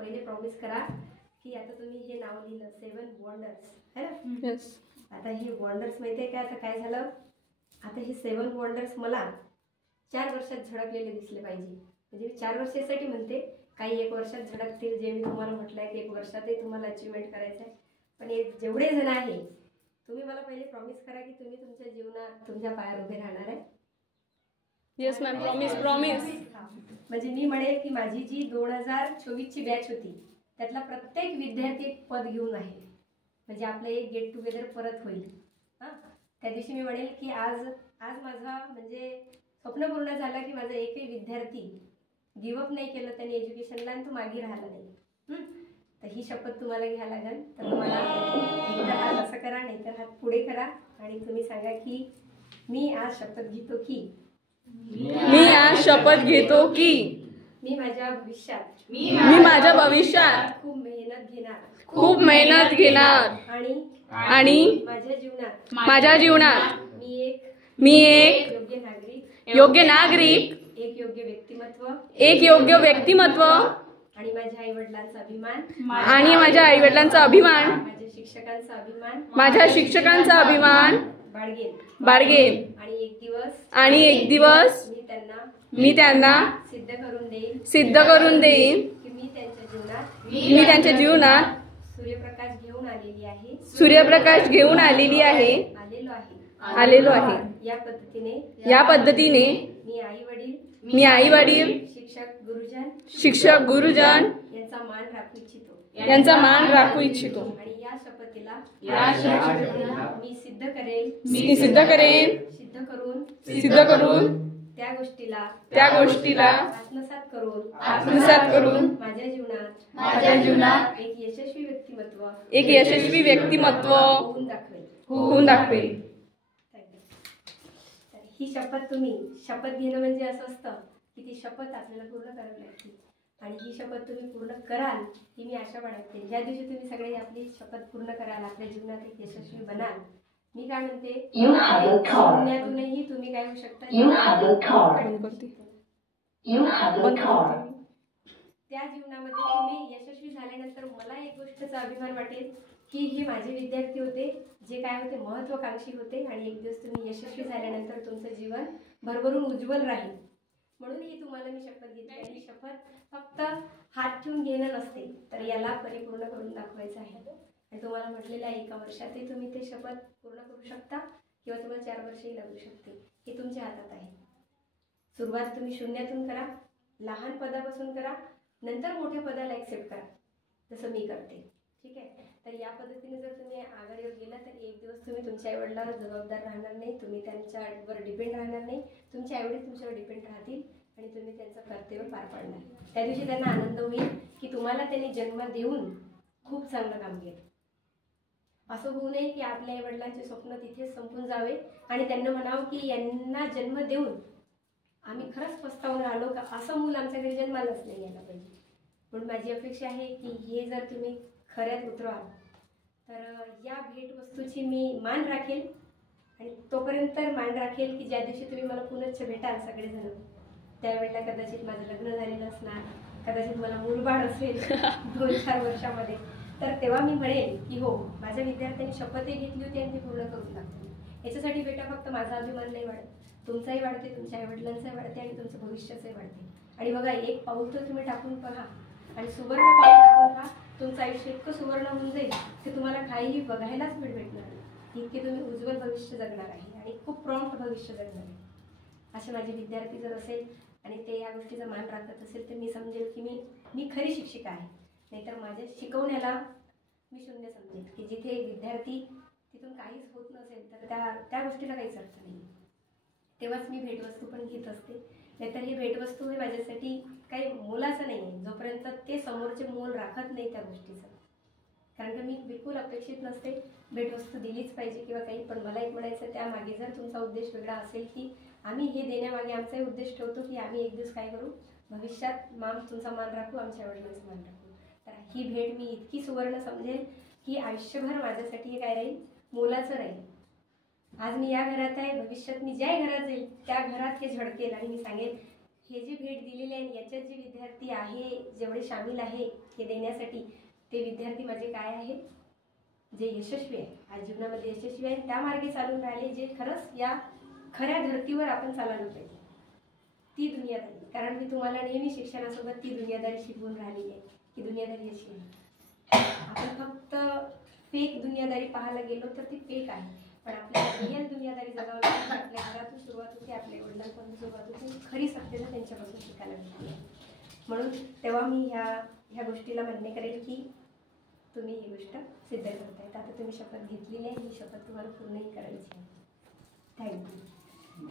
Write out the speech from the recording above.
पहिले प्रॉमिस करा की आता तुम्ही हे नाव लिहिलं 7 वंडर्स है ना. यस. आता हे वंडर्स माहिती आहे का, आता काय झालं, आता हे 7 वंडर्स मला 4 वर्षात झळकलेले दिसले पाहिजे. म्हणजे मी 4 वर्षासाठी म्हणते, काही 1 वर्षात झळकतील, जे मी तुम्हाला म्हटलंय की 1 वर्षातही तुम्हाला अचिव्हमेंट करायचं आहे. पण हे जेवढे जण आहे तुम्ही मला पहिले प्रॉमिस करा की तुम्ही तुमच्या जीवनात तुमच्या पायावर उभे राहणार आहे. Yes ma'am, promise. म्हणजे मी म्हणेल की माझी जी 2024ची बॅच होती त्यातला प्रत्येक विद्यार्थी एक पद घेऊन आहे. म्हणजे आपलं एक गेट टुगेदर परत होईल. हां, त्या दिवशी मी म्हणेल की आज माझा म्हणजे स्वप्न पूर्ण झालं की माझा एकही विद्यार्थी गिवअप नाही केलं त्यांनी एज्युकेशनला आणि तो मागे राहिला नाही. तर ही शपथ तुम्हाला घ्यायला लागेल. तर तुम्हाला एकतर हात असं करा, नाहीतर हात पुढे करा आणि तुम्ही सांगा की मी आज शपथ घेतो की मी माझ्या भविष्यात खूप मेहनत घेणार आणि माझ्या जीवनात मी एक योग्य नागरिक, एक योग्य व्यक्तिमत्व आणि माझ्या आईवडिलांचा अभिमान, माझ्या शिक्षकांचा अभिमान बाळगेन आणि एक दिवस मी त्यांना सिद्ध करून देईन की मी त्यांच्या जीवनात सूर्यप्रकाश घेऊन आलेलो आहे. या पद्धतीने मी आई वडील शिक्षक गुरुजन यांचा मान राखू इच्छितो. आणि या शपथीला मी सिद्ध करून त्या गोष्टीला आत्मसात करून माझ्या जीवनात एक यशस्वी व्यक्तिमत्व होऊन दाखवेल. ही शपथ शपथ घेणं म्हणजे असं असतं की ती शपथ आपल्याला पूर्ण करावी लागते आणि ही शपथ तुम्ही पूर्ण कराल ही मी आशा बाळगते. ज्या दिवशी तुम्ही सगळे आपली शपथ पूर्ण कराल, आपल्या जीवनात एक यशस्वी बनाल, मी काय म्हणते शून्यातूनही तुम्ही काय होऊ शकता, त्या जीवनामध्ये तुम्ही यशस्वी झाल्यानंतर मला एक गोष्टीचा अभिमान वाटेल की हे माझे विद्यार्थी होते जे काय होते महत्वाकांक्षी होते आणि एक दिवस तुम्ही यशस्वी झाल्यानंतर तुमचं जीवन भरभरून उज्ज्वल राहील. म्हणून ही तुम्हाला मी शपथ घेतली. आणि शपथ फक्त हात ठेवून घेणं नसते, तर याला परिपूर्ण करून दाखवायचं आहे. आणि तुम्हाला म्हटलेलं आहे 1 वर्षातही तुम्ही ते शपथ पूर्ण करू शकता किंवा तुम्हाला 4 वर्षही लागू शकते. हे तुमच्या हातात आहे. सुरुवात तुम्ही शून्यातून करा, लहान पदापासून करा, नंतर मोठ्या पदाला ॲक्सेप्ट करा, जसं मी करते. ठीक आहे. तर या पद्धतीने जर तुम्ही आघाडीवर गेला तर एक दिवस तुम्ही तुमच्या आईवडिलांवर जबाबदार राहणार नाही, तुम्ही त्यांच्यावर डिपेंड राहणार नाही, तुमचे आईवडील तुमच्यावर डिपेंड राहतील आणि तुम्ही त्यांचं कर्तव्य पार पाडणार. त्या दिवशी त्यांना आनंद होईल की तुम्हाला त्यांनी जन्म देऊन खूप चांगलं काम केलं. असं होऊ नये की आपल्या आईवडिलांचे स्वप्न तिथेच संपून जावे आणि त्यांना म्हणावं की यांना जन्म देऊन आम्ही खरंच पस्तावून राहिलो का, असं मूल आमच्या घरी जन्मालाच नाही यायला पाहिजे. म्हणून माझी अपेक्षा आहे की हे जर तुम्ही खऱ्यात उतरवाल तर या भेटवस्तूची मी मान राखेल आणि तोपर्यंत मान राखेल की ज्या दिवशी तुम्ही मला पुनश्च भेटाल सगळेजण, त्यावेळेला कदाचित माझं लग्न झालेलं असणार, कदाचित मला मूलबाळ असेल 2-4 वर्षामध्ये. तर तेव्हा मी म्हणेल की हो, माझ्या विद्यार्थ्यांनी शपथही घेतली होती आणि ती पूर्ण करून दाखवली. याच्यासाठी बेटा फक्त माझा अभिमान नाही वाढत, तुमचाही वाढते, तुमच्या आईवडिलांचाही वाढते आणि तुमचं भविष्याचंही वाढते. आणि बघा, एक पाऊल तर तुम्ही टाकून पहा आणि सुवर्ण पाऊल टाकून पहा, तुमचं आयुष्य इतकं सुवर्ण होऊन जाईल की तुम्हाला काहीही बघायलाच भेटणार नाही, इतके तुम्ही उज्ज्वल भविष्य जगणार आहे आणि खूप प्रॉम्प्ट भविष्य जगणार आहे. असे माझे विद्यार्थी जर असेल आणि ते या गोष्टीचा मान राखत असेल तर मी समजेल की मी खरी शिक्षिका आहे. नाहीतर माझ्या शिकवण्याला मी शून्य समजेल की जिथे विद्यार्थी तिथून काहीच होत नसेल तर त्या गोष्टीला काहीच अर्थ नाही. तेव्हाच मी भेटवस्तू पण घेत असते. नाहीतर ही भेटवस्तू हे माझ्यासाठी काही मोलाचं नाही आहे जोपर्यंत ते समोरचे मोल राखत नाही त्या गोष्टीचं. कारण की मी बिलकुल अपेक्षित नसते भेटवस्तू दिलीच पाहिजे किंवा काही, पण मला एक म्हणायचं त्यामागे जर तुमचा उद्देश वेगळा असेल की आम्ही हे देण्यामागे आमचाही उद्देश ठेवतो की आम्ही एक दिवस काय करू, भविष्यात तुमचा मान राखू, आमच्या वडिलांचा मान राखू. तर ही भेट मी इतकी सुवर्ण समजेल की आयुष्यभर माझ्यासाठी हे काय राहील, मोलाचं राहील. आज मी या घरात आहे, भविष्यात मी ज्या घरात जाईल त्या घरात हे झळकेल आणि मी सांगेल हे जे भेट दिलेले आहे याच्यात जे विद्यार्थी आहे, जेवढे सामील आहे हे देण्यासाठी, ते विद्यार्थी माझे काय आहे, जे यशस्वी आहे, आज जीवनामध्ये यशस्वी आहे, त्या मार्गे चालून राहिले, जे खरंच या खऱ्या धर्तीवर आपण चालायला पाहिजे, ती दुनियादारी. कारण मी तुम्हाला नेहमी शिक्षणासोबत ती दुनियादारी शिकवून राहिलेली आहे की दुनियादारी अशी आहे. आपण फक्त फेक दुनियादारी पाहायला गेलो तर ती फेक आहे, पण आपल्याला रिअल दुनियादारी जगावं लागते. आपल्या घरातून सुरुवात होते, आपल्या वडिलांपासून सुरुवात होते, खरी सत्यता त्यांच्यापासून शिकायला मिळते. म्हणून तेव्हा मी ह्या गोष्टीला मान्य करेल की तुम्ही ही गोष्ट सिद्ध करतायत. आता तुम्ही शपथ घेतलेली आहे, ही शपथ तुम्हाला पूर्णही करायची आहे. थँक्यू.